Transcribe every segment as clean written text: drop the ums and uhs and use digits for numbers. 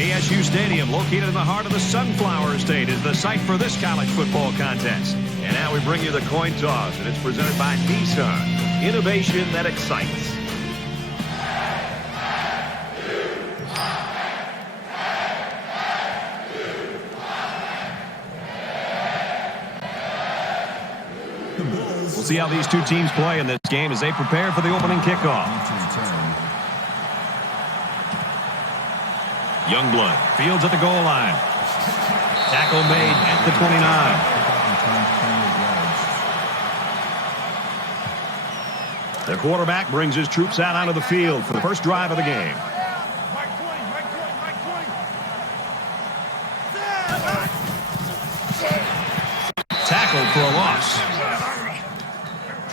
ASU Stadium, located in the heart of the Sunflower State, is the site for this college football contest. And now we bring you the coin toss, and it's presented by Nissan. Innovation that excites. We'll see how these two teams play in this game as they prepare for the opening kickoff. Youngblood fields at the goal line. Tackle made at the 29. The quarterback brings his troops out onto the field for the first drive of the game. Tackled for a loss.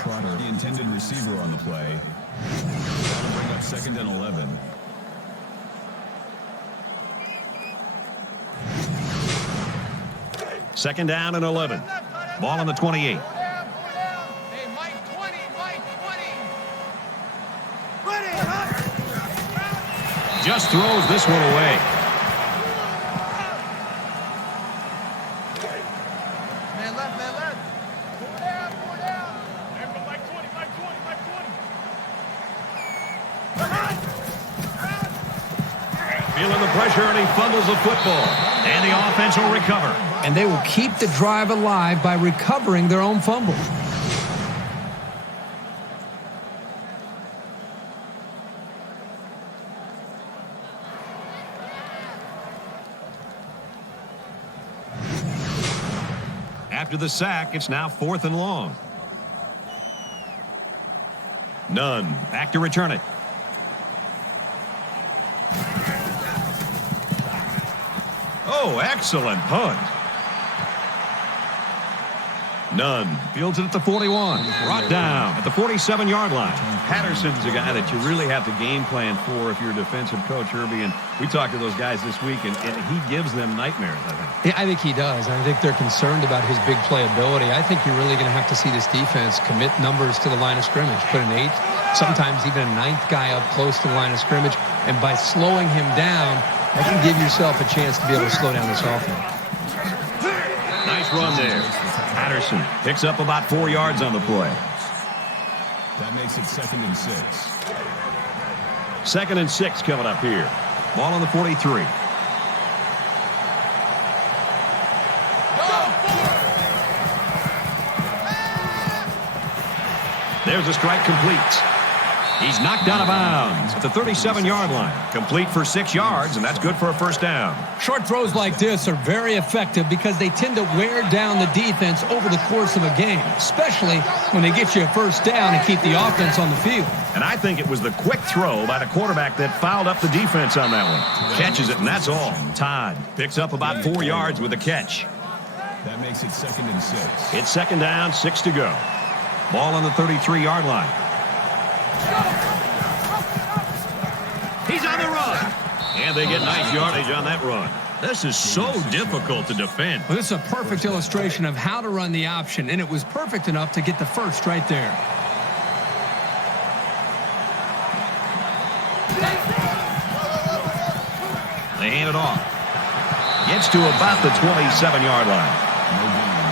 Trotter, the intended receiver on the play. That'll bring up 2nd and 11. Second down and 11. Ball on the 28. Just throws this one away. Man left. Feeling the pressure, and he fumbles the football. And the offense will recover. And they will keep the drive alive by recovering their own fumble. After the sack, it's now 4th and long. Nunn back to return it. Oh, excellent punt. Nunn fields it at the 41. Brought down at the 47-yard line. Patterson's a guy that you really have to game plan for if you're a defensive coach, Herbie. And we talked to those guys this week, and he gives them nightmares, I think. Yeah, I think he does. I think they're concerned about his big playability. I think you're really going to have to see this defense commit numbers to the line of scrimmage. Put an 8th, sometimes even a 9th guy up close to the line of scrimmage. And by slowing him down, that can give yourself a chance to be able to slow down this offense. Nice run there. Patterson picks up about 4 yards on the play. That makes it 2nd and 6. 2nd and 6 coming up here. Ball on the 43. There's a strike complete. He's knocked out of bounds at the 37-yard line. Complete for 6 yards, and that's good for a first down. Short throws like this are very effective because they tend to wear down the defense over the course of a game, especially when they get you a first down and keep the offense on the field. And I think it was the quick throw by the quarterback that fouled up the defense on that one. Catches it, and that's all. Todd picks up about 4 yards with a catch. That makes it 2nd and 6. It's 2nd down, 6 to go. Ball on the 33-yard line. He's on the run. And they get nice yardage on that run. This is so difficult to defend. Well, this is a perfect illustration of how to run the option, and it was perfect enough to get the first right there. They hand it off. Gets to about the 27-yard line. No gain.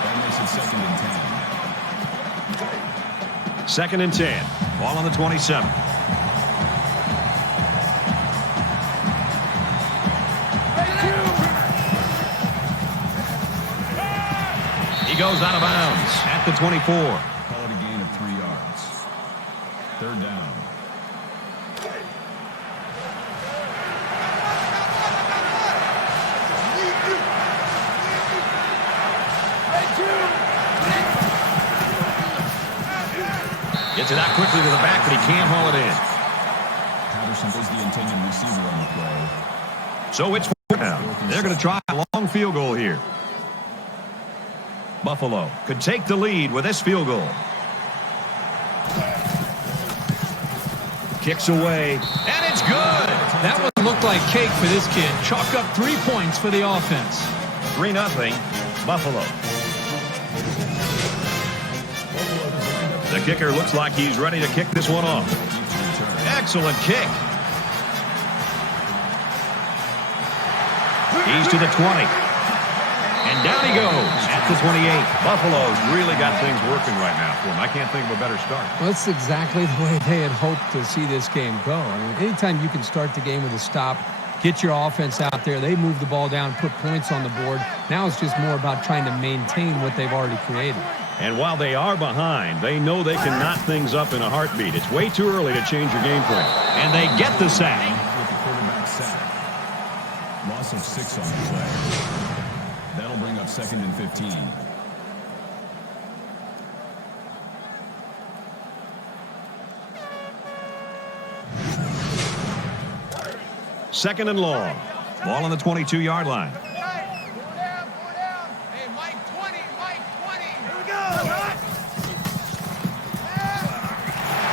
That makes it 2nd and 10. 2nd and 10. Ball on the 27. He goes out of bounds at the 24. Call it a gain of 3 yards. 3rd down. Gets it out quickly to the back, but he can't haul it in. Patterson was the intended receiver on the play. So it's 4th down. They're going to try a long field goal here. Buffalo could take the lead with this field goal. Kicks away, and it's good. That one looked like cake for this kid. Chalk up 3 points for the offense. 3-0, Buffalo. The kicker looks like he's ready to kick this one off. Excellent kick. He's to the 20. And down he goes at the 28. Buffalo's really got things working right now for him. I can't think of a better start. Well, that's exactly the way they had hoped to see this game go. I mean, anytime you can start the game with a stop, get your offense out there, they move the ball down, put points on the board. Now it's just more about trying to maintain what they've already created. And while they are behind, they know they can knot things up in a heartbeat. It's way too early to change your game plan. And they get the sack. With the quarterback sack. Loss of 6 on the play. That'll bring up 2nd and 15. Second and long. Ball on the 22-yard line.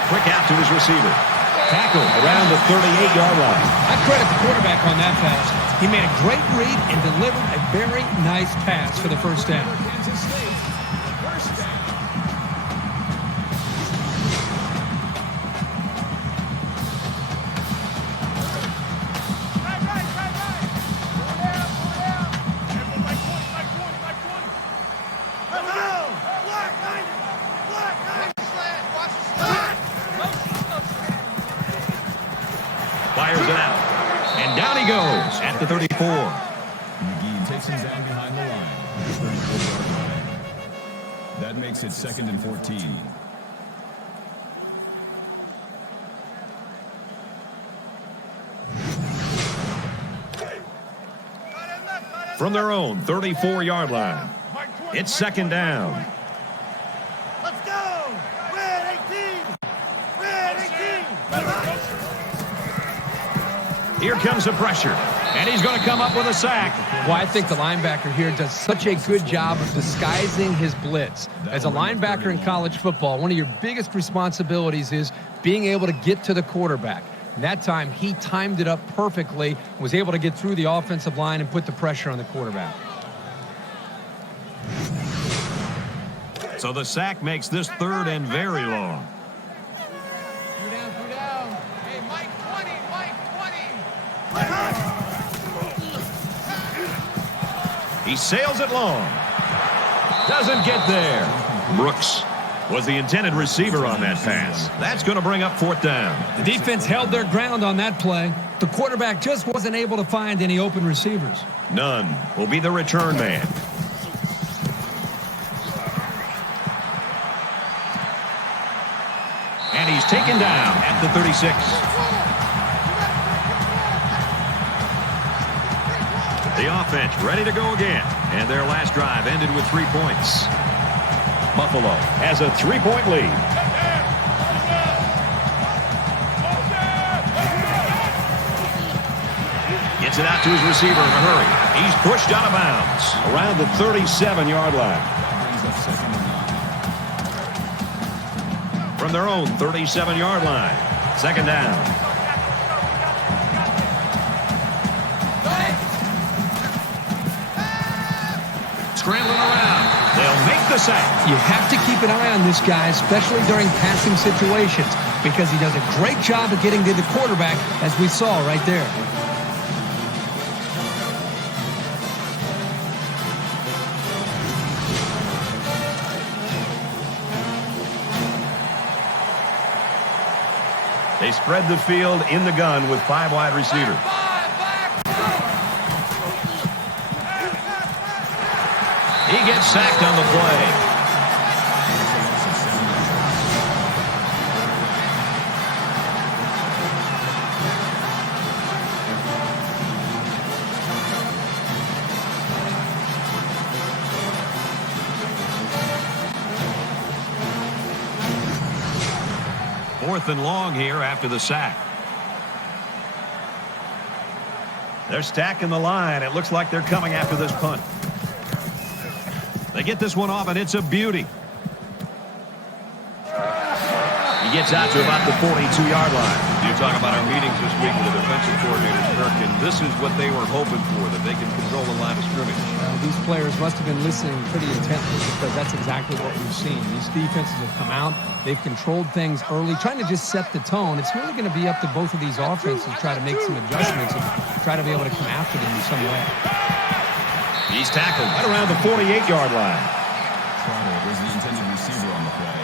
Quick out to his receiver. Tackle around the 38-yard line. I credit the quarterback on that pass. He made a great read and delivered a very nice pass for the first down. Fires it out. And down he goes at the 34. McGee takes him down behind the line. 34-yard line. That makes it 2nd and 14. From their own 34-yard line. It's second down. Let's go! Red 18! Red 18! Here comes the pressure. And he's going to come up with a sack. Well, I think the linebacker here does such a good job of disguising his blitz. As a linebacker in college football, one of your biggest responsibilities is being able to get to the quarterback. And that time, he timed it up perfectly, was able to get through the offensive line and put the pressure on the quarterback. So the sack makes this third and very long. He sails it long. Doesn't get there. Brooks was the intended receiver on that pass. That's going to bring up 4th down. The defense held their ground on that play. The quarterback just wasn't able to find any open receivers. Nunn will be the return man. And he's taken down at the 36. The offense ready to go again. And their last drive ended with 3 points. Buffalo has a 3-point lead. Gets it out to his receiver in a hurry. He's pushed out of bounds around the 37-yard line. From their own 37-yard line. Second down. Scrambling around. They'll make the sack. You have to keep an eye on this guy, especially during passing situations, because he does a great job of getting to the quarterback, as we saw right there. They spread the field in the gun with 5 wide receivers. He gets sacked on the play. Fourth and long here after the sack. They're stacking the line. It looks like they're coming after this punt. They get this one off, and it's a beauty. He gets out to about the 42-yard line. You talk about our meetings this week with the defensive coordinators, Kirk, and this is what they were hoping for, that they can control the line of scrimmage. These players must have been listening pretty intently because that's exactly what we've seen. These defenses have come out. They've controlled things early, trying to just set the tone. It's really going to be up to both of these offenses to try to make some adjustments and try to be able to come after them in some way. He's tackled right around the 48-yard line. Trotter was the intended receiver on the play.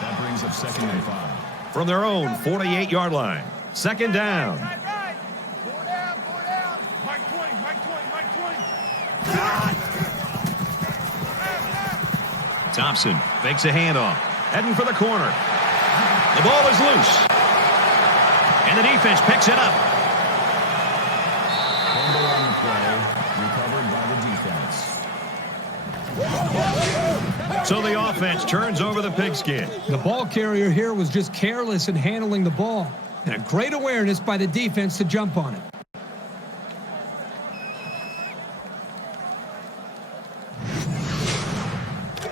That brings up 2nd and 5. From their own 48-yard line. 2nd down. Four down. Mike 20. Thompson makes a handoff. Heading for the corner. The ball is loose. And the defense picks it up. Fumble on the play, recovered by the defense. So the offense turns over the pigskin. The ball carrier here was just careless in handling the ball. And a great awareness by the defense to jump on it.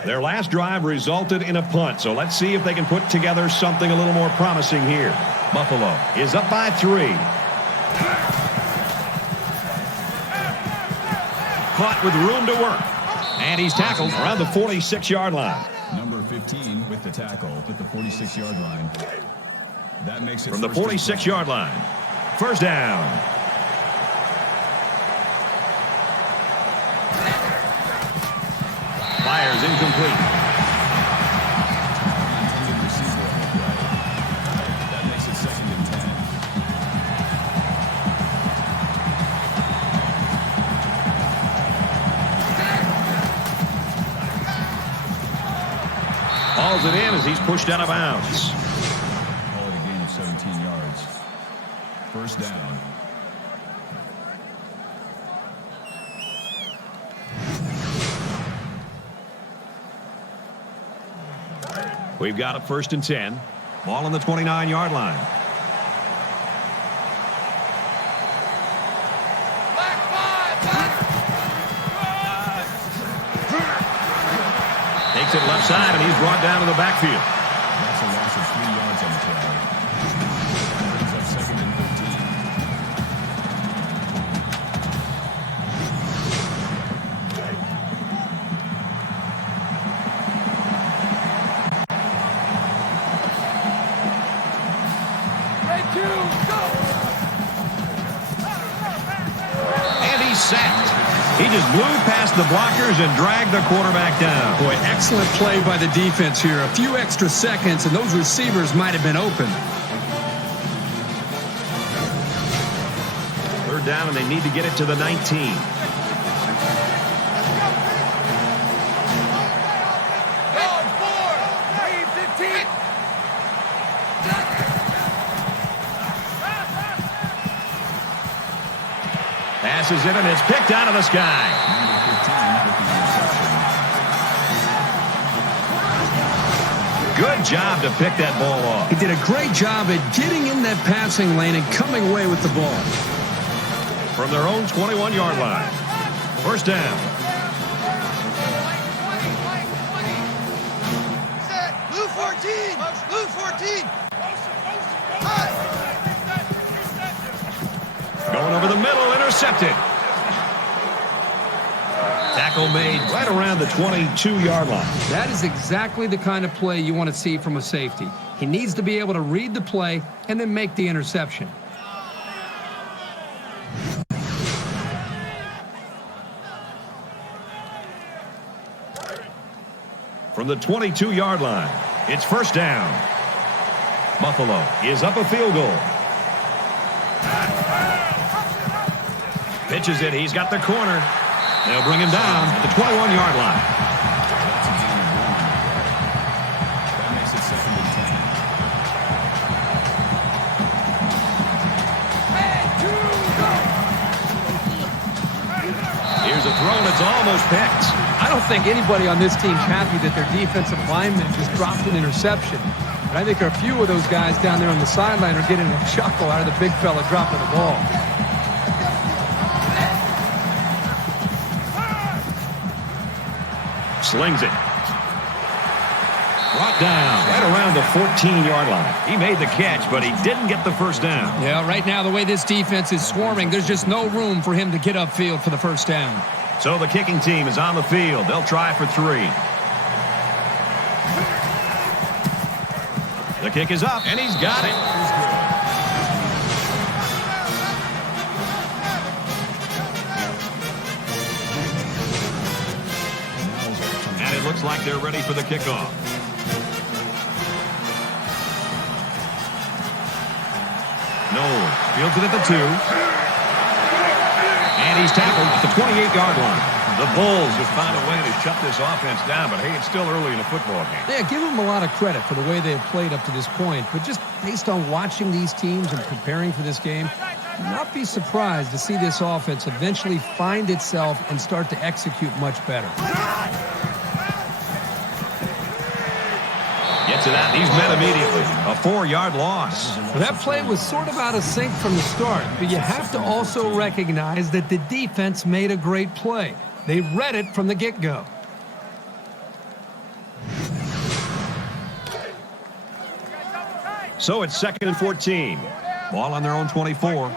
Their last drive resulted in a punt, so let's see if they can put together something a little more promising here. Buffalo is up by 3. Caught with room to work. And he's tackled around the 46-yard line. Number 15 with the tackle at the 46-yard line. That makes it from the 46-yard line. 1st down. Fires incomplete. Intended receiver on the play. That makes it 2nd and 10. Hauls it in as he's pushed out of bounds. Call it a gain of 17 yards. 1st down. We've got a 1st and 10. Ball on the 29-yard line. Takes it left side, and he's brought down to the backfield. That's a loss of 3 yards on the play. That brings up 2nd and 13. And he's sacked. He just blew past the blockers and dragged the quarterback down. Boy, excellent play by the defense here. A few extra seconds, and those receivers might have been open. 3rd down, and they need to get it to the 19. Passes it, and it's picked out of the sky. Number 15 with the interception. Good job to pick that ball off. He did a great job at getting in that passing lane and coming away with the ball. From their own 21-yard line. 1st down. Set. Blue 14. Blue 14. Going over the middle, intercepted. Tackle made right around the 22-yard line. That is exactly the kind of play you want to see from a safety. He needs to be able to read the play and then make the interception. From the 22-yard line, it's 1st down. Buffalo is up a field goal. Pitches it. He's got the corner. They'll bring him down at the 21-yard line. That's a gain of 1 on the play. That makes it 2nd and 10. Here's a throw, and it's almost picked. I don't think anybody on this team's happy that their defensive lineman just dropped an interception. But I think a few of those guys down there on the sideline are getting a chuckle out of the big fella dropping the ball. Slings it. Brought down right around the 14-yard line. He made the catch, but he didn't get the first down. Yeah, right now, the way this defense is swarming, there's just no room for him to get upfield for the first down. So the kicking team is on the field. They'll try for 3. The kick is up, and he's got it. And it looks like they're ready for the kickoff. Noel fields it at the 2. And he's tackled at the 28-yard line. The Bulls have found a way to shut this offense down, but hey, it's still early in a football game. Yeah, give them a lot of credit for the way they have played up to this point, but just based on watching these teams and preparing for this game, do not be surprised to see this offense eventually find itself and start to execute much better. Gets it out, he's met immediately. A 4-yard loss. Well, that play was sort of out of sync from the start, but you have to also recognize that the defense made a great play. They read it from the get-go. So it's 2nd and 14. Ball on their own 24.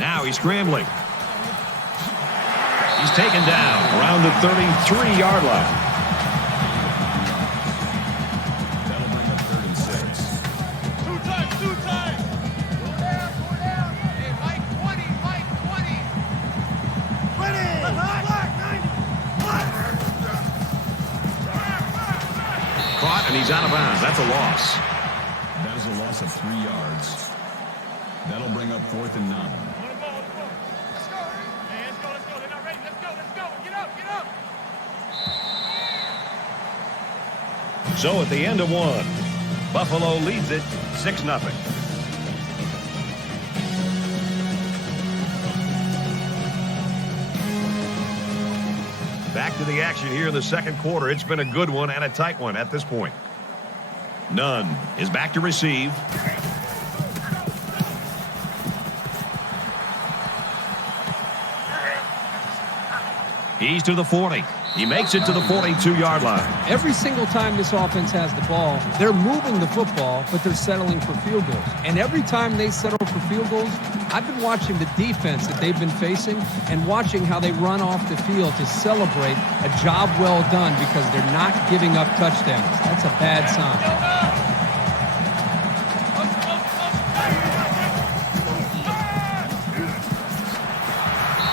Now he's scrambling. He's taken down around the 33-yard line. That'll bring up 3rd and 6. Two times. Go down. Hey, Mike 20. Ready. Black 90. Caught, and he's out of bounds. That's a loss. That is a loss of 3 yards. That'll bring up 4th and 9. Let's go. Hey, let's go. They're not ready. Let's go. Get up. So at the end of 1, Buffalo leads it 6-0. Back to the action here in the second quarter. It's been a good one and a tight one at this point. Nunn is back to receive. He's to the 40. He makes it to the 42-yard line. Every single time this offense has the ball, they're moving the football, but they're settling for field goals. And every time they settle for field goals, I've been watching the defense that they've been facing and watching how they run off the field to celebrate a job well done because they're not giving up touchdowns. That's a bad sign.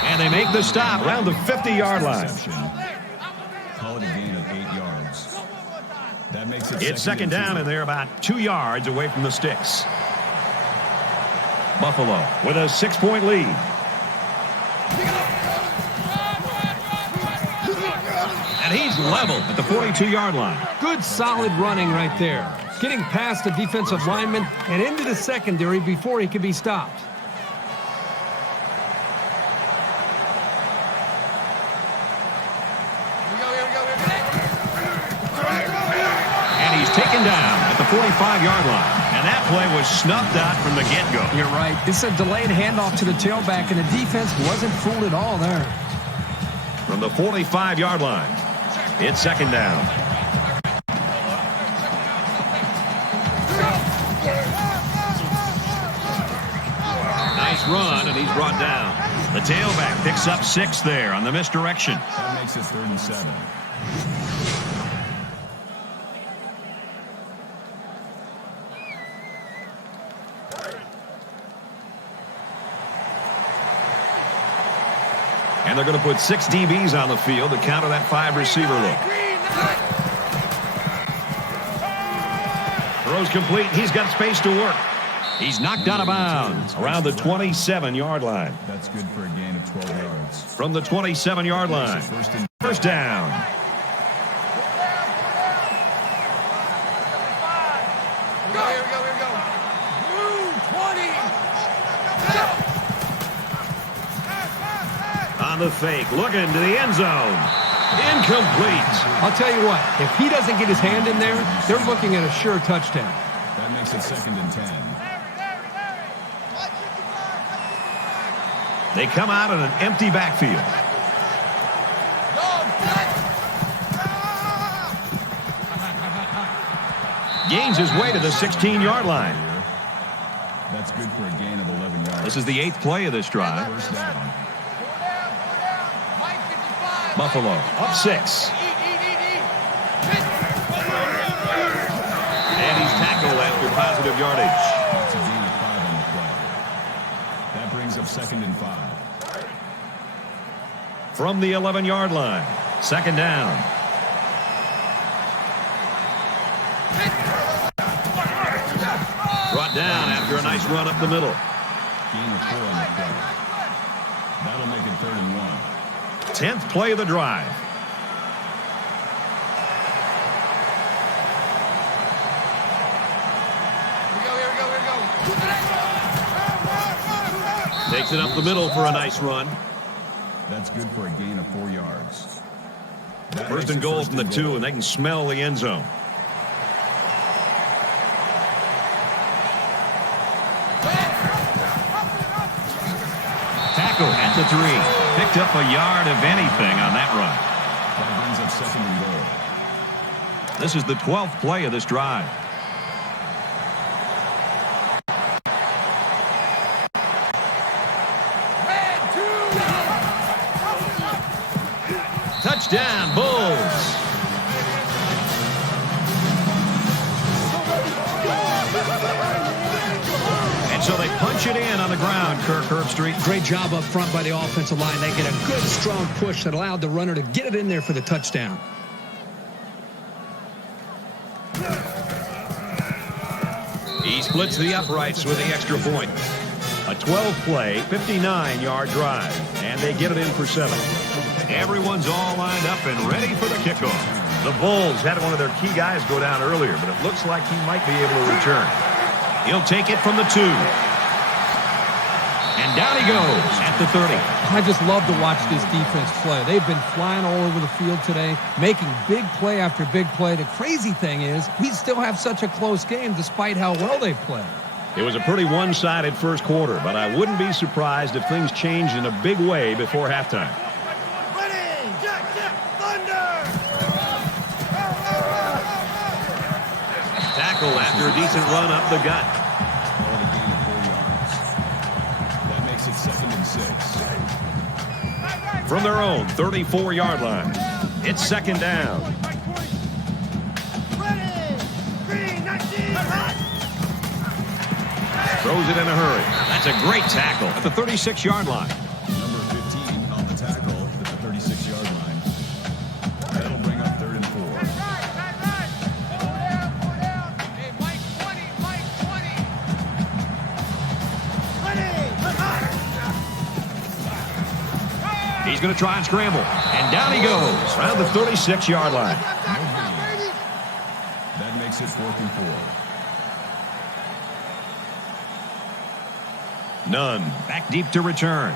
And they make the stop around the 50-yard line. Call it a gain of 8 yards. That makes it It's second down, and they're about 2 yards away from the sticks. Buffalo with a 6-point lead. And he's leveled at the 42-yard line. Good, solid running right there. Getting past the defensive lineman and into the secondary before he could be stopped. Taken down at the 45-yard line. And that play was snuffed out from the get-go. You're right. It's a delayed handoff to the tailback, and the defense wasn't fooled at all there. From the 45-yard line, it's second down. Nice run, and he's brought down. The tailback picks up 6 there on the misdirection. That makes it 3rd and 7. And they're going to put 6 DBs on the field to counter that 5-receiver look. Throws complete. He's got space to work. He's knocked out of bounds around the 27-yard line. That's good for a gain of 12 yards. From the 27-yard line, first down. Here we go. Move 20. On the fake, looking to the end zone. Incomplete. I'll tell you what, if he doesn't get his hand in there, they're looking at a sure touchdown. That That makes it 2nd and 10. They come out in an empty backfield. Gains his way to the 16-yard line. That's good for a gain of 11 yards. This is the 8th play of this drive. First down. Buffalo up 6. And he's tackled after positive yardage. That's a gain of 5 on the play. That brings up 2nd and 5. From the 11-yard line. 2nd down. Brought down after a nice run up the middle. Gain of 4 on the play. That'll make it 3rd and 1. 10th play of the drive. Takes it up the middle for a nice run. That's good for a gain of 4 yards. That First makes and it goal first from the and 2, goal. and they can smell the end zone. Tackle at the 3. Picked up a yard of anything on that run. That brings up 2nd and goal. This is the 12th play of this drive. Touchdown, Bulls. And so they punch it in on the ground, Kirk Herbstreit. Great job up front by the offensive line. They get a good, strong push that allowed the runner to get it in there for the touchdown. He splits the uprights with the extra point. A 12-play, 59-yard drive, and they get it in for 7. Everyone's all lined up and ready for the kickoff. The Bulls had one of their key guys go down earlier, but it looks like he might be able to return. He'll take it from the 2. And down he goes at the 30. I just love to watch this defense play. They've been flying all over the field today, making big play after big play. The crazy thing is we still have such a close game despite how well they play. It was a pretty one-sided first quarter, but I wouldn't be surprised if things changed in a big way before halftime. Tackle after a decent run up the gut. Call it a gain of 4 yards. That makes it 2nd and 6. From their own 34-yard line. It's 2nd down. Throws it in a hurry. That's a great tackle at the 36-yard line. Number 15 on the tackle at the 36-yard line. That'll bring up 3rd and 4. He's going to try and scramble. And down he goes around the 36-yard line. That makes it 4th and 4. None. Back deep to return.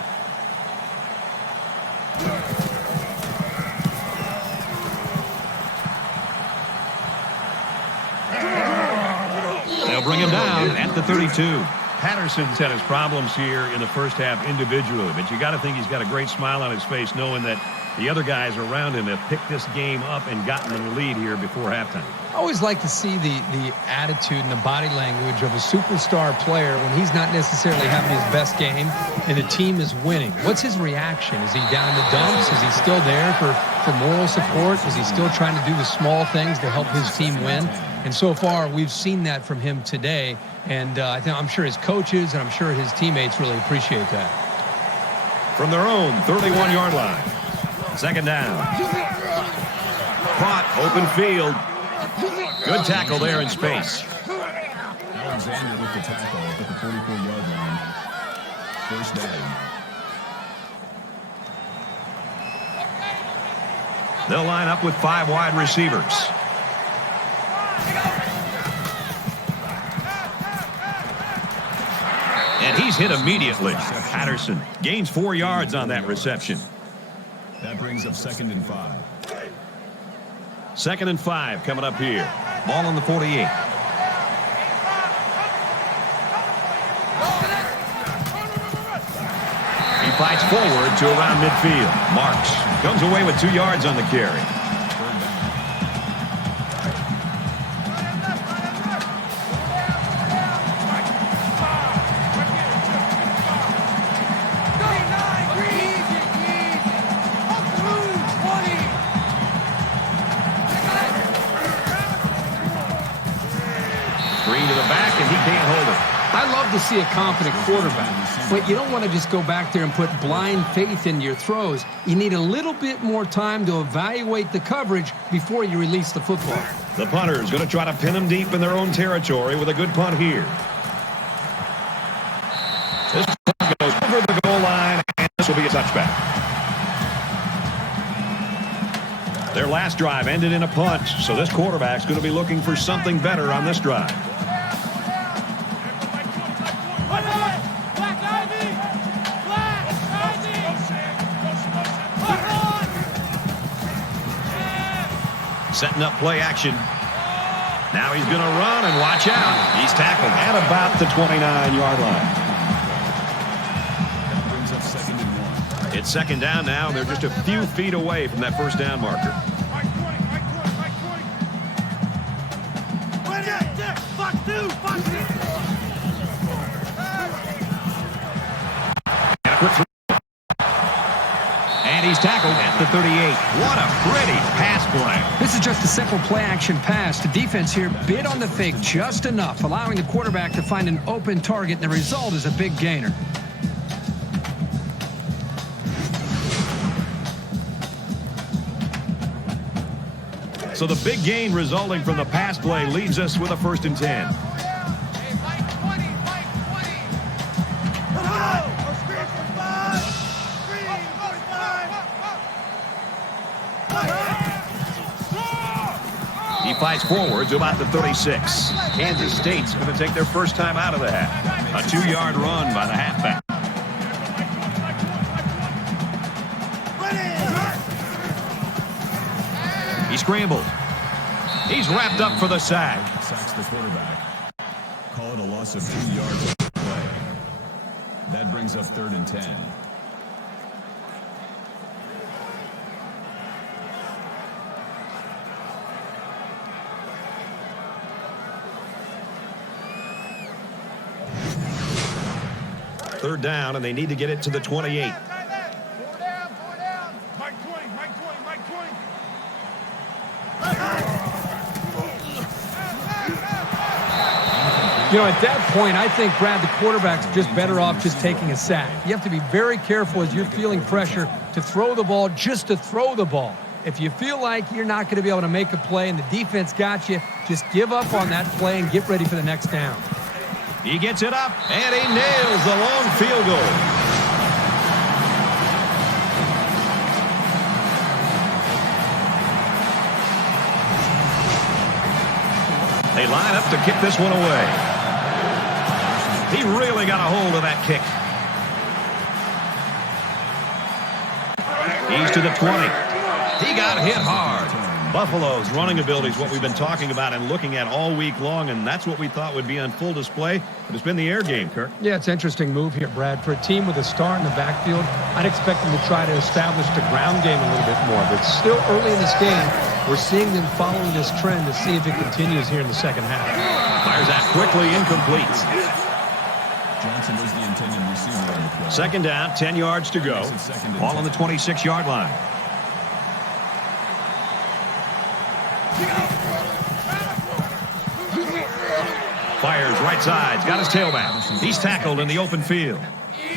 They'll bring him down at the 32. Patterson's had his problems here in the first half individually, but you got to think he's got a great smile on his face knowing that the other guys around him have picked this game up and gotten the lead here before halftime. I always like to see the attitude and the body language of a superstar player when he's not necessarily having his best game and the team is winning. What's his reaction? Is he down in the dumps? Is he still there for moral support? Is he still trying to do the small things to help his team win? And so far, we've seen that from him today. And I'm sure his coaches and I'm sure his teammates really appreciate that. From their own 31-yard line. 2nd down. Caught, open field. Good tackle there in space. Alexander with the tackle at the 44-yard line. First down. They'll line up with 5 wide receivers. And he's hit immediately. Patterson gains 4 yards on that reception. That brings up 2nd and 5. 2nd and 5 coming up here. Ball on the 48. fights forward to around midfield. Marks comes away with 2 yards on the carry. I love to see a confident quarterback, but you don't want to just go back there and put blind faith in your throws. You need a little bit more time to evaluate the coverage before you release the football. The punter is going to try to pin them deep in their own territory with a good punt here. This punt goes over the goal line, and this will be a touchback. Their last drive ended in a punt, so this quarterback's going to be looking for something better on this drive. Setting up play action. Now he's going to run and watch out. He's tackled at about the 29-yard line. That brings up 2nd and 1. It's 2nd down now. They're just a few feet away from that first down marker. And he's tackled at the 38. What a pretty pass play. This is just a simple play-action pass. The defense here bid on the fake just enough, allowing the quarterback to find an open target, and the result is a big gainer. So the big gain resulting from the pass play leaves us with a 1st and 10. He fights forward to about the 36. Kansas State's going to take their first time out of the half. A 2-yard run by the halfback. He scrambled. He's wrapped up for the sack. Sacks the quarterback. Call it a loss of 2 yards on the play. That brings up 3rd and 10. Third down, and they need to get it to the 28. Four down. Mike 20. You know, at that point, I think, Brad, the quarterback's just better off just taking a sack. You have to be very careful as you're feeling pressure to throw the ball, just to throw the ball. If you feel like you're not going to be able to make a play and the defense got you, just give up on that play and get ready for the next down. He gets it up, and he nails the long field goal. They line up to kick this one away. He really got a hold of that kick. He's to the 20. He got hit hard. Buffalo's running ability is what we've been talking about and looking at all week long, and that's what we thought would be on full display. But it's been the air game, Kirk. Yeah, it's an interesting move here, Brad. For a team with a star in the backfield, I'd expect them to try to establish the ground game a little bit more. But still early in this game, we're seeing them following this trend to see if it continues here in the second half. Fires that quickly, incomplete. Johnson was the intended receiver on the play. 2nd down, 10 yards to go. Ball on the 26-yard line. Fires right side. Got his tailback. He's tackled in the open field.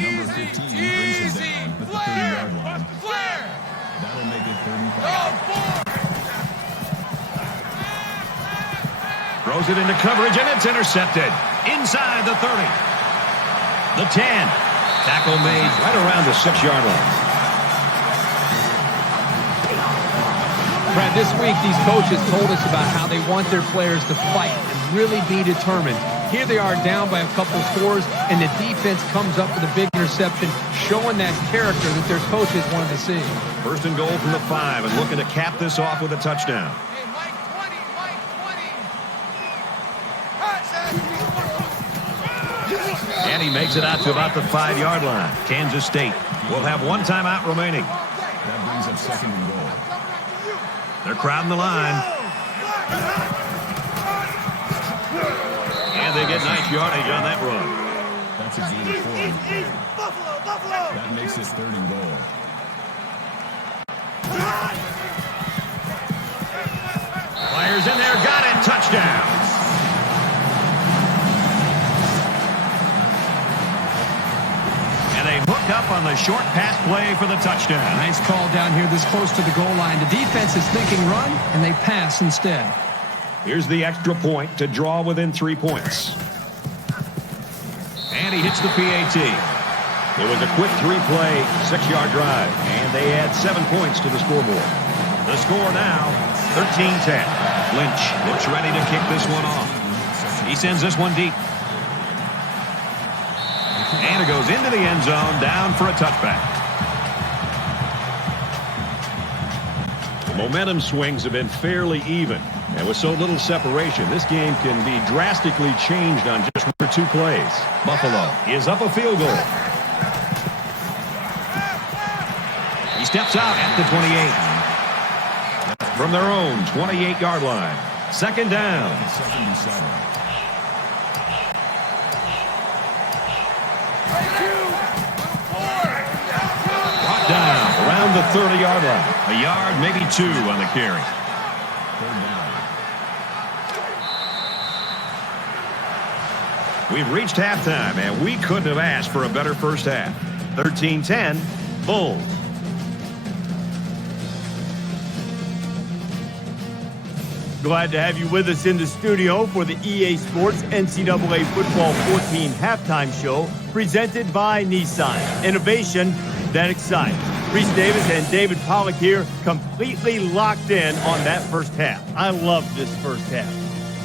Number 15 brings him down at the 30-yard line. That'll make it 35. Throws it into coverage, and it's intercepted. Inside the 30. The 10. Tackle made right around the 6-yard line. Brad, this week these coaches told us about how they want their players to fight and really be determined. Here they are down by a couple scores, and the defense comes up with a big interception, showing that character that their coaches wanted to see. 1st and goal from the 5, and looking to cap this off with a touchdown. Hey, Mike 20. And he makes it out to about the 5-yard line. Kansas State will have one timeout remaining. That brings up second and goal. They're crowding the line. And they get nice yardage on that run. That's a gain of 4. That makes it third and goal. Fires in there, got it, touchdown. And they hook up on the short pass play for the touchdown. Nice call down here this close to the goal line. The defense is thinking run, and they pass instead. Here's the extra point to draw within 3 points. And he hits the PAT. It was a quick 3-play, 6-yard drive, and they add 7 points to the scoreboard. The score now, 13-10. Lynch looks ready to kick this one off. He sends this one deep. And it goes into the end zone, down for a touchback. The momentum swings have been fairly even. And with so little separation, this game can be drastically changed on just 1 or 2 plays. Buffalo is up a field goal. He steps out at the 28. From their own 28-yard line. Second down. Second and 7. Brought down around the 30-yard line. A yard, maybe 2 on the carry. Third down. We've reached halftime, and we couldn't have asked for a better first half. 13-10, Bulls. Glad to have you with us in the studio for the EA Sports NCAA Football 14 halftime show presented by Nissan. Innovation that excites. Reese Davis and David Pollack here, completely locked in on that first half. I love this first half.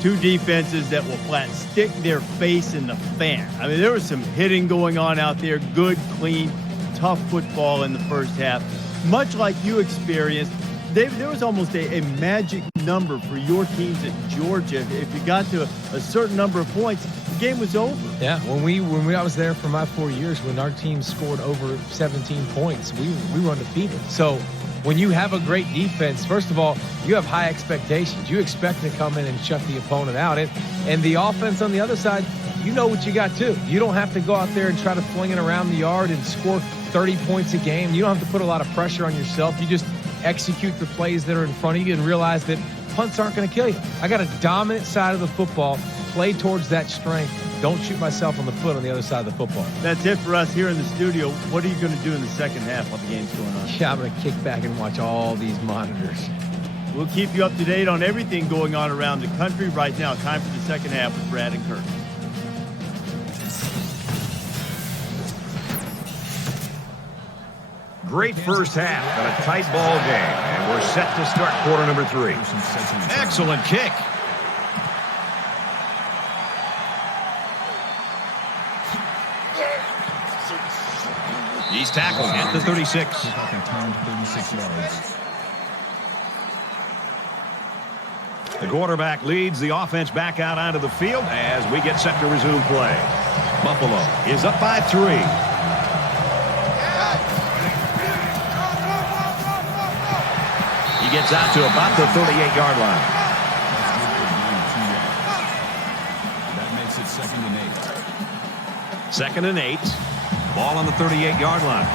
2 defenses that will flat stick their face in the fan. I mean, there was some hitting going on out there. Good, clean, tough football in the first half. Much like you experienced, David, there was almost a magic number for your teams at Georgia. If you got to a certain number of points, the game was over. Yeah, when I was there for my 4 years, when our team scored over 17 points, we were undefeated. So when you have a great defense, first of all, you have high expectations. You expect to come in and shut the opponent out. And the offense on the other side, you know what you got too. You don't have to go out there and try to fling it around the yard and score 30 points a game. You don't have to put a lot of pressure on yourself. You just execute the plays that are in front of you and realize that punts aren't going to kill you. I got a dominant side of the football. Play towards that strength. Don't shoot myself on the foot on the other side of the football. That's it for us here in the studio. What are you going to do in the second half while the game's going on? Yeah, I'm going to kick back and watch all these monitors. We'll keep you up to date on everything going on around the country right now. Time for the second half with Brad and Kurt. Great first half and a tight ball game. And we're set to start quarter number 3. Excellent kick. He's tackled at the 36. 36 yards. The quarterback leads the offense back out onto the field as we get set to resume play. Buffalo is up by 3. He gets out to about the 38-yard line. That makes it second and 8. Second and 8. Ball on the 38-yard line.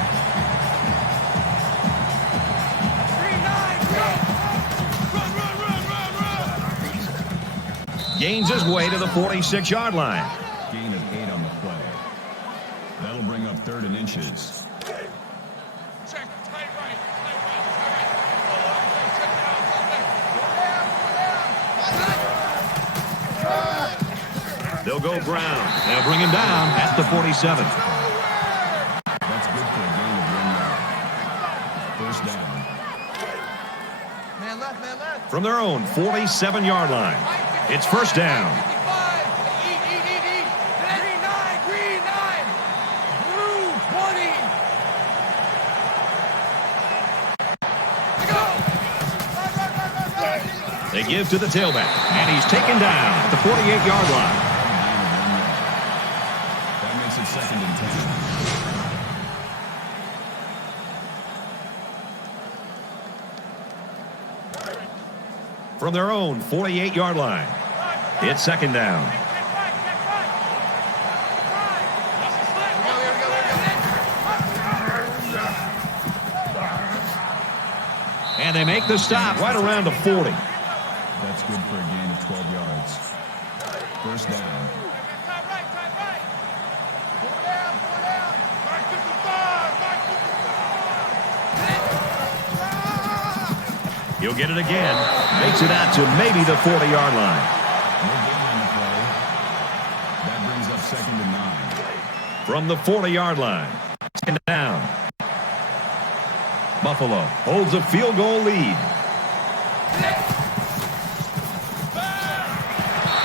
Gains his way to the 46-yard line. Gain of 8 on the play. That'll bring up third and inches. Check, tight right. They'll go ground. They'll bring him down at the 47. That's good for a gain of 1 yard. First down. Man left, man left. From their own 47-yard line. It's first down. Eat. Green 9. Blue 20. They give to the tailback, and he's taken down at the 48-yard line. That makes it second and 10. From their own 48-yard line. It's second down. And they make the stop right around the 40. That's good for a gain of 12 yards. First down. He'll get it again. Makes it out to maybe the 40-yard line. No gain on the play. That brings up second and 9. From the 40-yard line. Second down. Buffalo holds a field goal lead.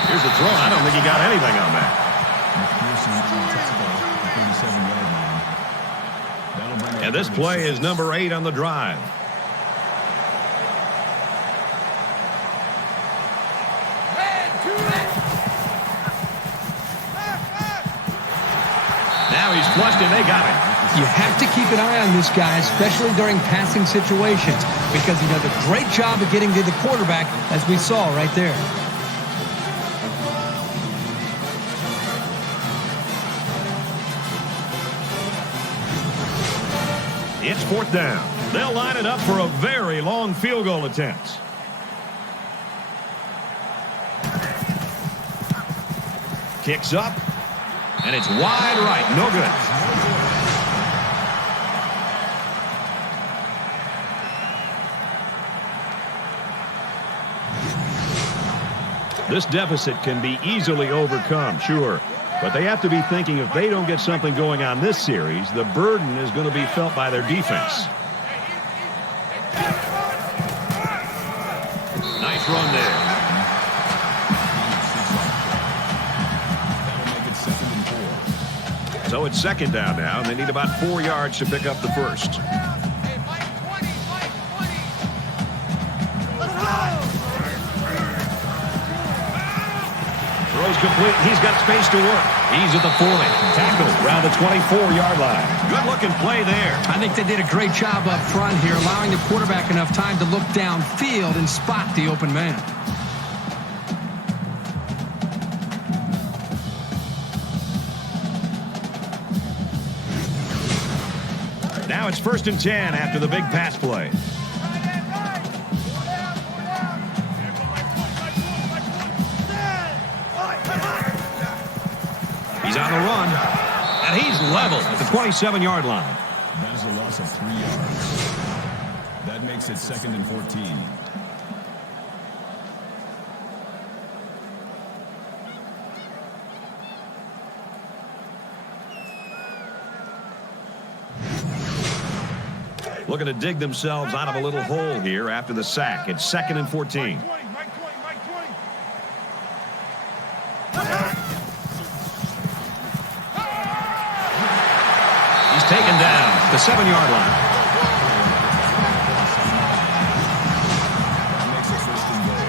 Here's the throw. I don't think he got anything on that. And this play is number 8 on the drive. Now he's flushed and they got it. You have to keep an eye on this guy, especially during passing situations, because he does a great job of getting to the quarterback, as we saw right there. It's fourth down. They'll line it up for a very long field goal attempt. Kicks up, and it's wide right. No good. This deficit can be easily overcome, sure. But they have to be thinking if they don't get something going on this series, the burden is going to be felt by their defense. Nice run there. That'll make it second and 4. So it's second down now, and they need about 4 yards to pick up the first. Throws complete. He's got space to work. He's at the 40. Tackled around the 24-yard line. Good-looking play there. I think they did a great job up front here, allowing the quarterback enough time to look downfield and spot the open man. Now it's first and 10 after the big pass play. He's on the run, and he's level at the 27-yard line. That is a loss of 3 yards. That makes it second and 14. Looking to dig themselves out of a little hole here after the sack. It's second and 14. He's taken down at the 7-yard line. That makes it first and goal.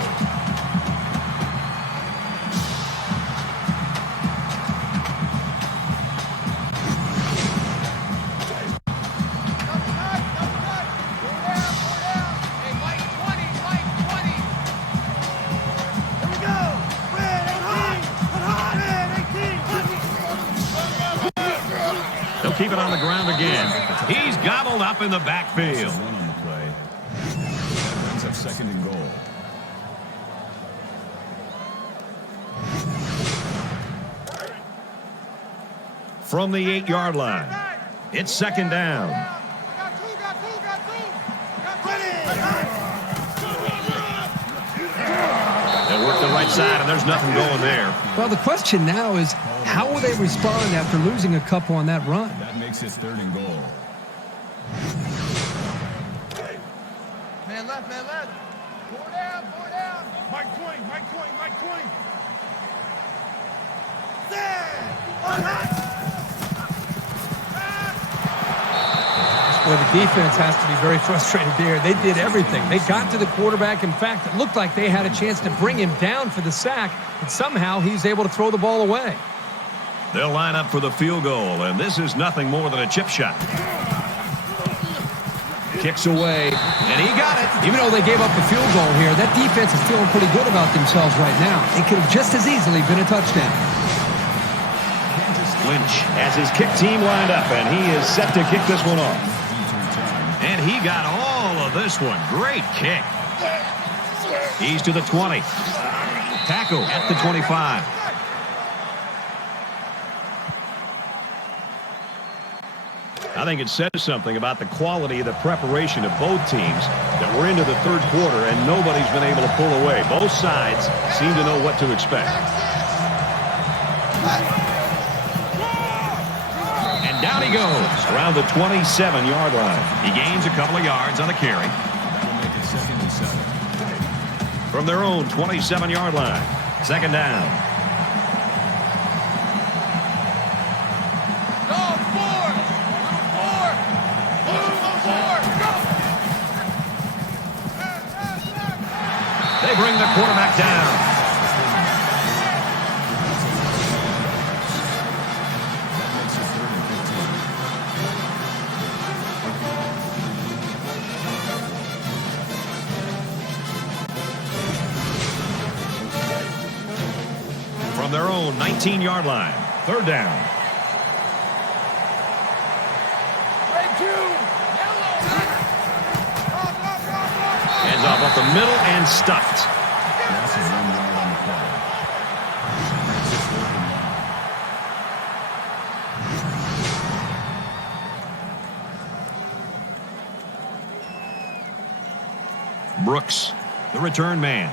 They'll keep it on the ground again. He's gobbled up in the backfield. Run on the play. That brings up second and goal. From the 8-yard line, it's second down. They'll work the right side, and there's nothing going there. Well, the question now is, how will they respond after losing a couple on that run? That makes it third and goal. Man left, man left. Four down, four down. Mike 20, Mike 20, Mike 20. Well, the defense has to be very frustrated there. They did everything. They got to the quarterback. In fact, it looked like they had a chance to bring him down for the sack, and somehow he's able to throw the ball away. They'll line up for the field goal, and this is nothing more than a chip shot. Kicks away, and he got it. Even though they gave up the field goal here, that defense is feeling pretty good about themselves right now. It could have just as easily been a touchdown. Lynch has his kick team lined up, and he is set to kick this one off. And he got all of this one. Great kick. He's to the 20. Tackle at the 25. I think it says something about the quality of the preparation of both teams that we're into the third quarter and nobody's been able to pull away. Both sides seem to know what to expect. And down he goes around the 27-yard line. He gains a couple of yards on the carry. From their own 27-yard line. Second down. They bring the quarterback down. From their own 19-yard line. Third down. Hands off up the middle and stuffed. Brooks, the return man.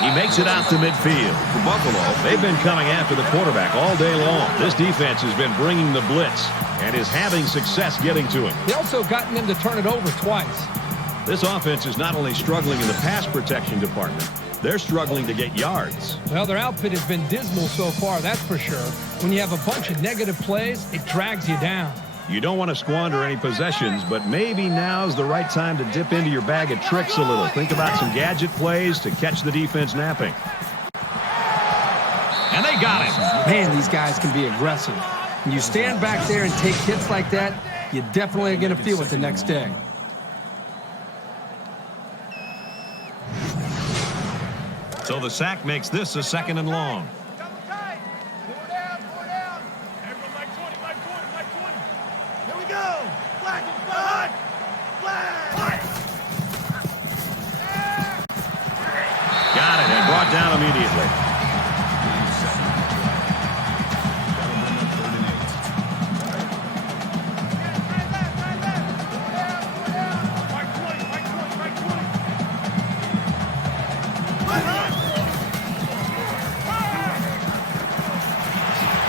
He makes it out to midfield. For Buffalo, they've been coming after the quarterback all day long. This defense has been bringing the blitz and is having success getting to him. They also gotten them to turn it over twice. This offense is not only struggling in the pass protection department, they're struggling to get yards. Well, their outfit has been dismal so far, that's for sure. When you have a bunch of negative plays, it drags you down. You don't want to squander any possessions, but maybe now's the right time to dip into your bag of tricks a little. Think about some gadget plays to catch the defense napping. And they got him. Man, these guys can be aggressive. When you stand back there and take hits like that, you definitely are going to feel it the next day. So the sack makes this a second and long. Got it and brought down immediately.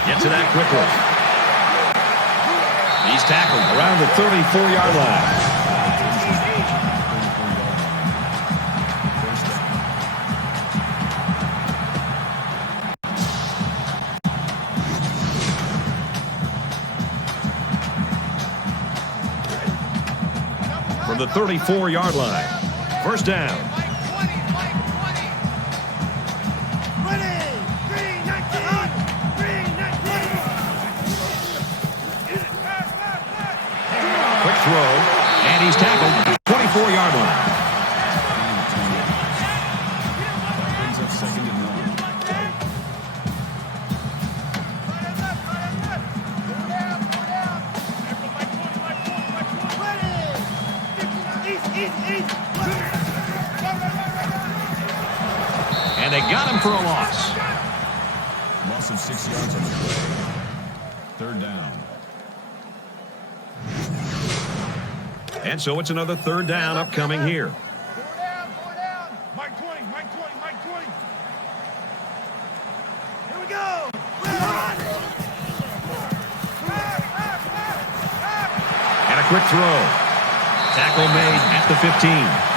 Get to that quickly. He's tackled around the 34-yard line. From the 34-yard line. First down. Quick throw, and he's tackled at the 24-yard line. Brings up second and 1. And they got him for a loss. Loss of 6 yards on the play. Third down. And so it's another third down upcoming here. Mike 20, Mike 20, Mike 20. Here we go. And a quick throw. Tackle made at the 15.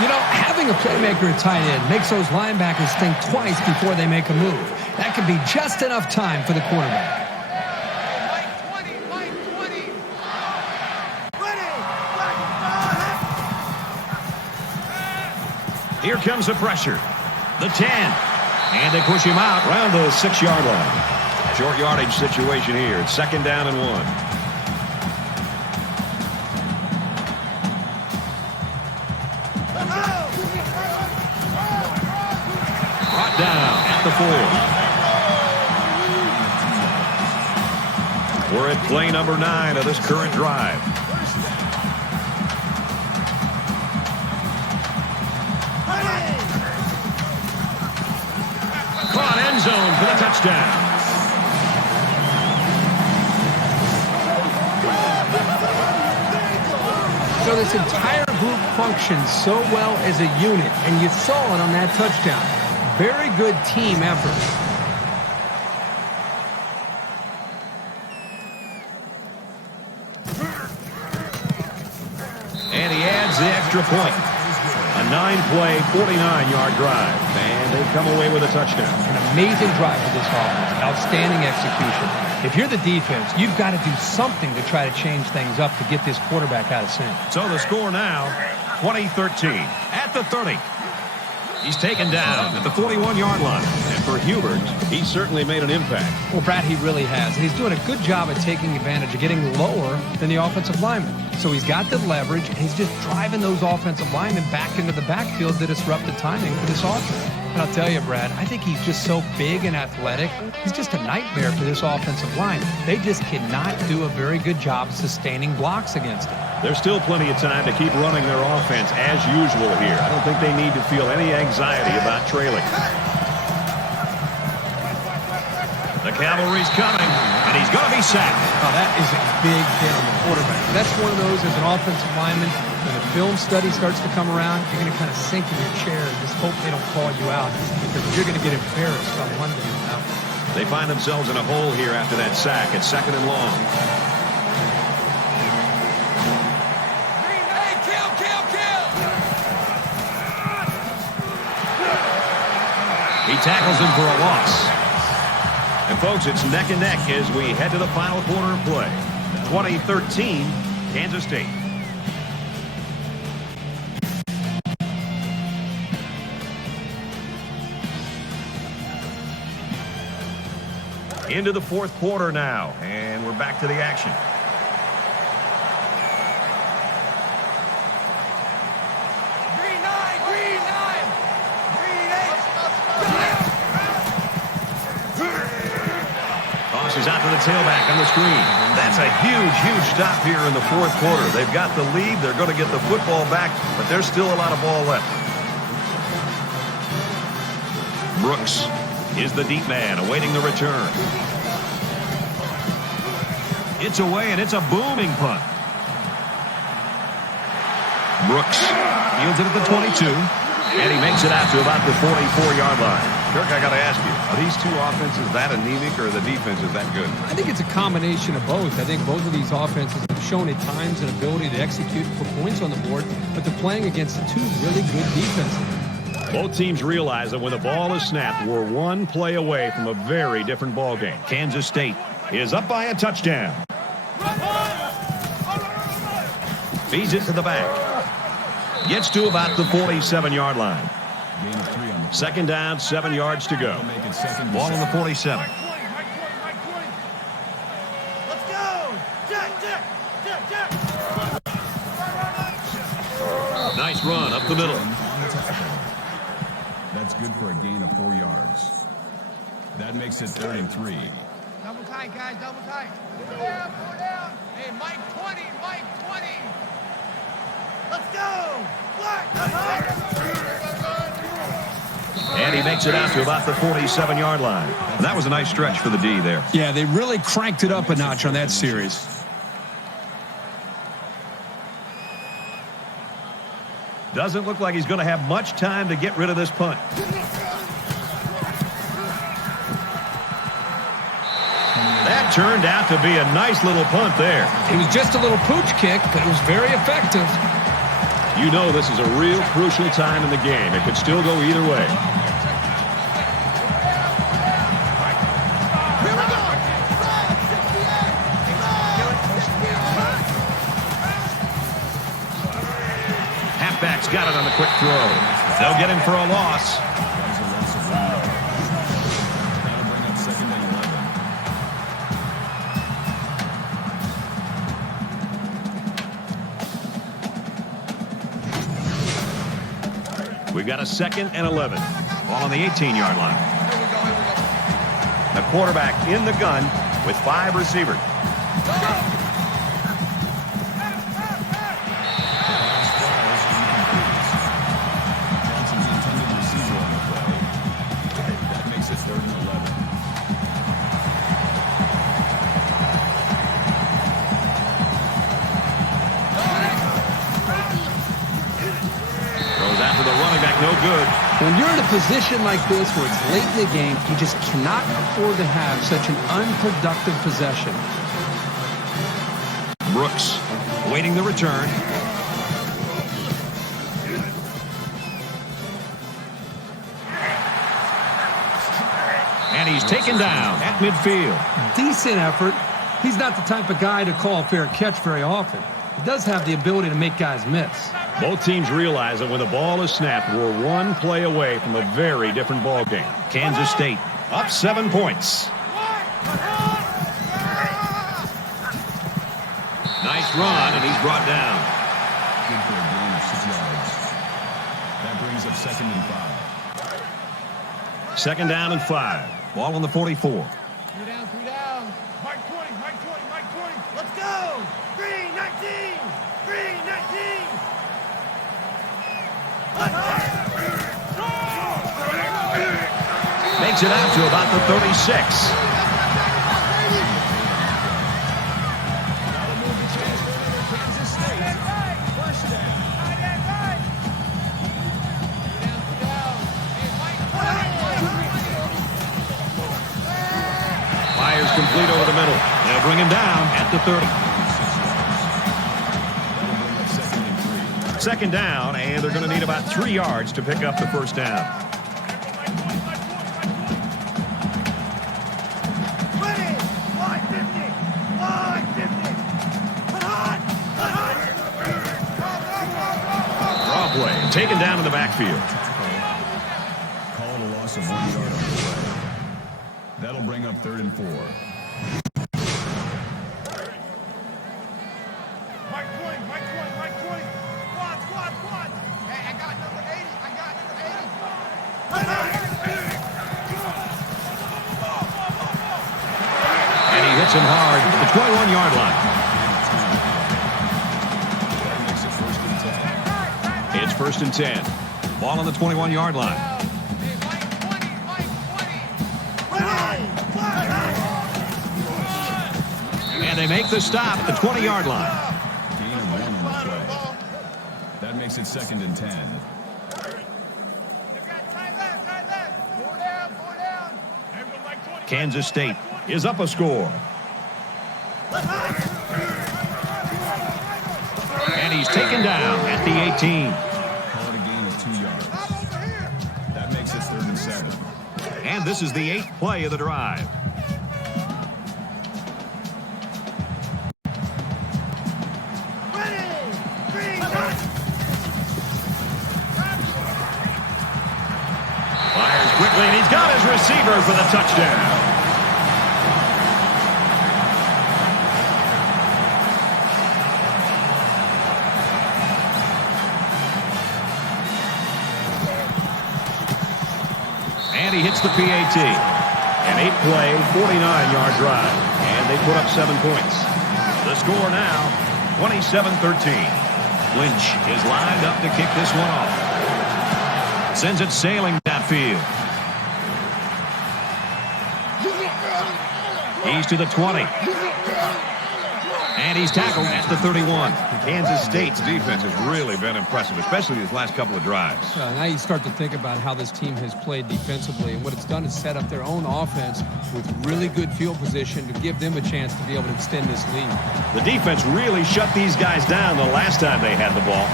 You know, having a playmaker at tight end makes those linebackers think twice before they make a move. That could be just enough time for the quarterback. Here comes the pressure. The 10. And they push him out around the 6-yard line. Short yardage situation here. It's 2nd down and 1. Brought down at the 4. We're at play number 9 of this current drive. Caught end zone for the touchdown. So this entire group functions so well as a unit, and you saw it on that touchdown. Very good team effort. And he adds the extra point. A 9-play, 49-yard drive. And they come away with a touchdown. An amazing drive for this offense. Outstanding execution. If you're the defense, you've got to do something to try to change things up to get this quarterback out of sync. So the score now, 20-13 at the 30. He's taken down at the 41-yard line. And for Hubert, he certainly made an impact. Well, Brad, he really has. And he's doing a good job of taking advantage of getting lower than the offensive lineman. So he's got the leverage, and he's just driving those offensive linemen back into the backfield to disrupt the timing for this offense. And I'll tell you, Brad, I think he's just so big and athletic. He's just a nightmare for this offensive line. They just cannot do a very good job sustaining blocks against him. There's still plenty of time to keep running their offense as usual here. I don't think they need to feel any anxiety about trailing. The cavalry's coming, and he's going to be sacked. Oh, that is a big hit on the quarterback. That's one of those as an offensive lineman. When the film study starts to come around, you're going to kind of sink in your chair and just hope they don't call you out because you're going to get embarrassed on Monday. They find themselves in a hole here after that sack. It's 2nd and long. He tackles him for a loss. And, folks, it's neck and neck as we head to the final quarter of play. 20-13, Kansas State. Into the 4th quarter now, and we're back to the action. Tosses out to the tailback on the screen. That's a huge stop here in the 4th quarter. They've got the lead. They're going to get the football back, but there's still a lot of ball left. Brooks is the deep man awaiting the return. It's away, and it's a booming punt. Brooks fields it at the 22, and he makes it out to about the 44-yard line. Kirk, I got to ask you, are these two offenses that anemic, or the defense is that good? I think it's a combination of both. I think both of these offenses have shown at times an ability to execute for points on the board, but they're playing against two really good defenses. Both teams realize that when the ball is snapped, we're one play away from a very different ball game. Kansas State is up by a touchdown. Feeds it to the back. Gets to about the 47-yard line. 2nd down, 7 yards to go. Ball on the 47. Let's go! Jack! Nice run up the middle. That's good for a gain of 4 yards. That makes it 3rd and 3. Double tight, guys, double tight. Four down. Hey, Mike 20, Mike 20. Let's go! Black! And he makes it out to about the 47-yard line. And that was a nice stretch for the D there. Yeah, they really cranked it up a notch on that series. Doesn't look like he's going to have much time to get rid of this punt. That turned out to be a nice little punt there. It was just a little pooch kick, but it was very effective. You know this is a real crucial time in the game. It could still go either way. Halfback's got it on the quick throw. They'll get him for a loss. That is a loss of 1 yard. That'll bring up 2nd and 11. We've got a 2nd and 11. Ball on the 18-yard line. The quarterback in the gun with 5 receivers. Johnson's the intended receiver on the play. That makes it 3rd and 11. Throws after the running back, no good. When you're in a position like this where it's late in the game, you just cannot afford to have such an unproductive possession. Brooks waiting the return. And he's taken down at midfield. Decent effort. He's not the type of guy to call a fair catch very often. He does have the ability to make guys miss. Both teams realize that when the ball is snapped, we're 1 play away from a very different ball game. Kansas State up 7 points. Nice run, and he's brought down. Good for a gain of 6 yards. That brings up 2nd and 5. 2nd down and 5. Ball on the 44. 3 down, 3 down. Mark 20, Mark 20, Mark 20. Let's go. 3-19. 3-19. Makes it out to about the 36. Fires complete over the middle. They'll bring him down at the 30. 2nd down, and they're going to need about 3 yards to pick up the 1st down. Draw play, taken down in the backfield. Call it a loss of 1 yard on the play. That'll bring up 3rd and 4. Mark 20, Mark 20, Mark 20. Squad, squad, squad. Hey, I got number 80. I got number 80. And he hits him hard at the 21-yard line. That makes it 1st and 10. It's 1st and 10. Ball on the 21-yard line. Hey, Mike 20, Mike 20. And they make the stop at the 20-yard line. Gain of 1 on the play. That makes it 2nd and 10. You got time left, time left. 4 down, 4 down. Everyone Mike 20. Kansas State is up a score. And he's taken down at the 18. Call it a gain of 2 yards. That makes it 3rd and 7. And this is the 8th play of the drive. Fires quickly, and he's got his receiver for the touchdown. And he hits the PAT. An 8-play, 49-yard drive. And they put up 7 points. The score now, 27-13. Lynch is lined up to kick this one off. Sends it sailing downfield. He's to the 20. And he's tackled at the 31. Kansas State's defense has really been impressive, especially these last couple of drives. Now you start to think about how this team has played defensively, and what it's done is set up their own offense with really good field position to give them a chance to be able to extend this lead. The defense really shut these guys down the last time they had the ball.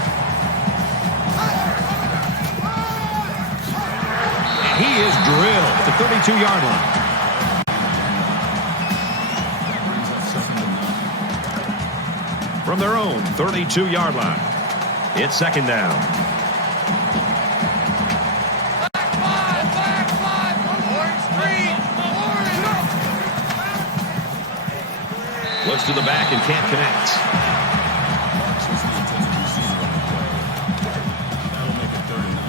And he is drilled at the 32-yard line. From their own 32-yard line, it's 2nd down. Looks to the back and can't connect. Marks is the intended receiver on the play. That'll make it 3rd and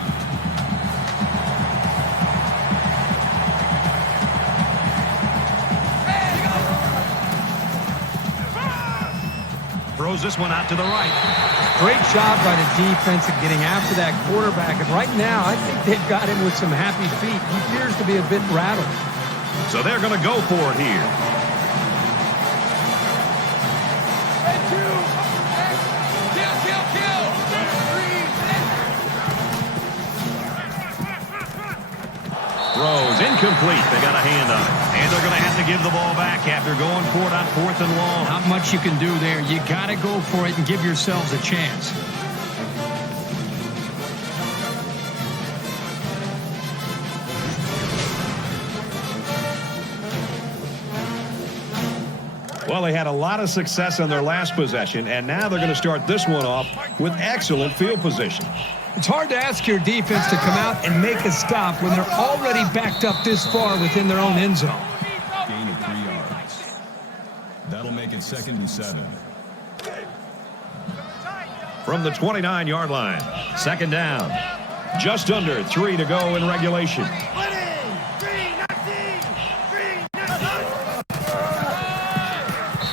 9. Throws this one out to the right. Great job by the defense of getting after that quarterback. And right now, I think they've got him with some happy feet. He appears to be a bit rattled. So they're going to go for it here. Throws incomplete. They got a hand on it. And they're going to have to give the ball back after going for it on 4th and long. Not much you can do there. You got to go for it and give yourselves a chance. Well, they had a lot of success on their last possession, and now they're going to start this one off with excellent field position. It's hard to ask your defense to come out and make a stop when they're already backed up this far within their own end zone. Gain of 3 yards. That'll make it 2nd and 7. From the 29-yard line, 2nd down. Just under 3 to go in regulation.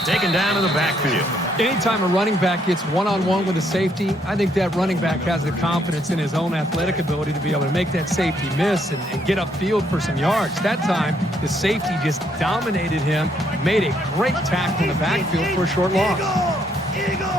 Taken down in the backfield. Anytime a running back gets one-on-one with a safety, I think that running back has the confidence in his own athletic ability to be able to make that safety miss and get upfield for some yards. That time, the safety just dominated him, made a great tackle in the backfield for a short loss. Eagle!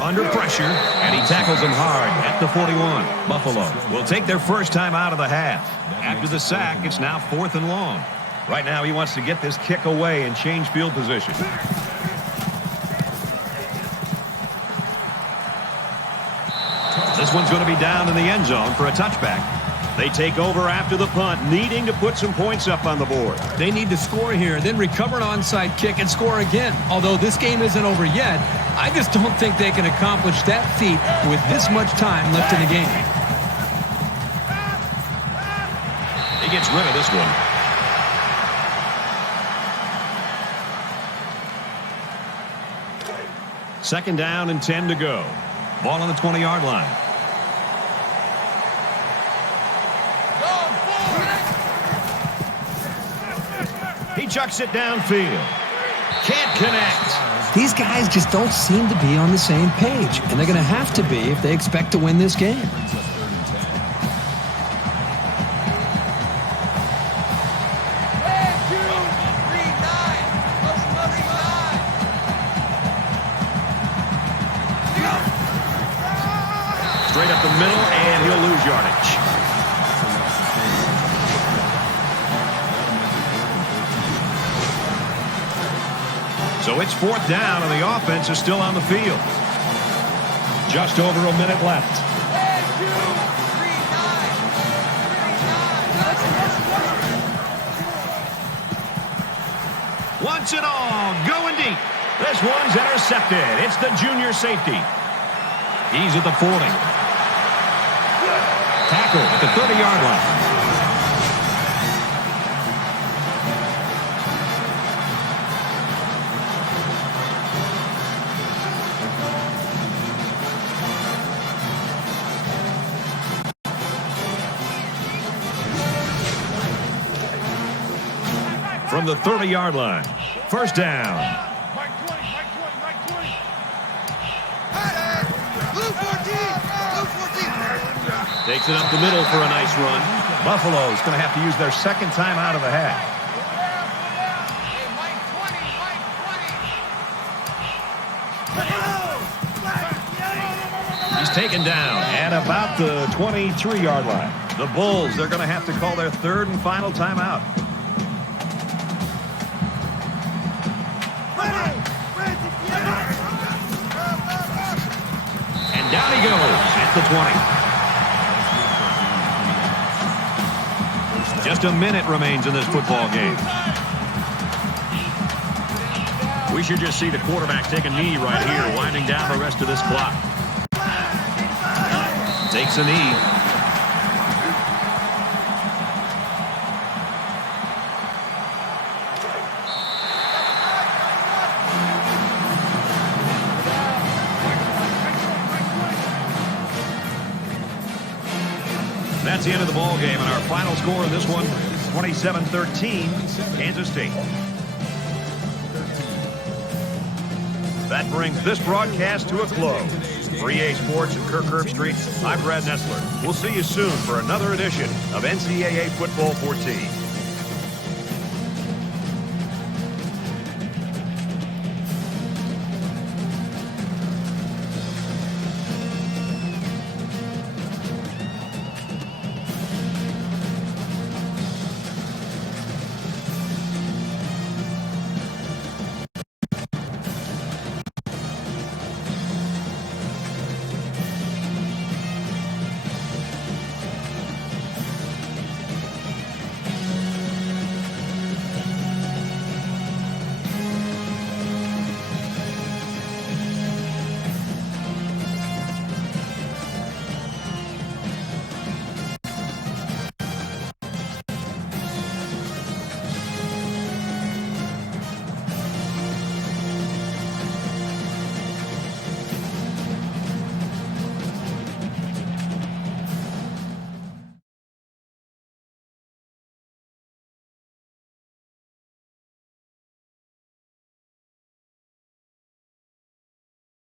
Under pressure, and he tackles him hard at the 41. Buffalo will take their first time out of the half. After the sack, it's now 4th and long. Right now, he wants to get this kick away and change field position. This one's going to be down in the end zone for a touchback. They take over after the punt, needing to put some points up on the board. They need to score here, then recover an onside kick and score again. Although this game isn't over yet, I just don't think they can accomplish that feat with this much time left in the game. He gets rid of this one. Second down and 10 to go. Ball on the 20-yard line. He chucks it downfield. Can't connect. These guys just don't seem to be on the same page, and they're going to have to be if they expect to win this game. Brings up 3rd and 10. Straight up the middle, and he'll lose yardage. So it's 4th down, and the offense is still on the field. Just over a minute left. Wants it all, going deep. This one's intercepted. It's the junior safety. He's at the 40. Tackle at the 30-yard line. From the 30-yard line. First down. Mike 20. Blue 14. Takes it up the middle for a nice run. Buffalo's going to have to use their second time out of the half. Hey, Mike 20. He's taken down at about the 23-yard line. The Bulls, they're going to have to call their 3rd and final timeout. And down he goes at the 20. Just a minute remains in this football game. We should just see the quarterback take a knee right here, winding down the rest of this clock. Takes a knee. That's the end of the ball game, and our final score in this one, 27-13, Kansas State. That brings this broadcast to a close. For EA Sports and Kirk Herbstreit, I'm Brad Nessler. We'll see you soon for another edition of NCAA Football 14.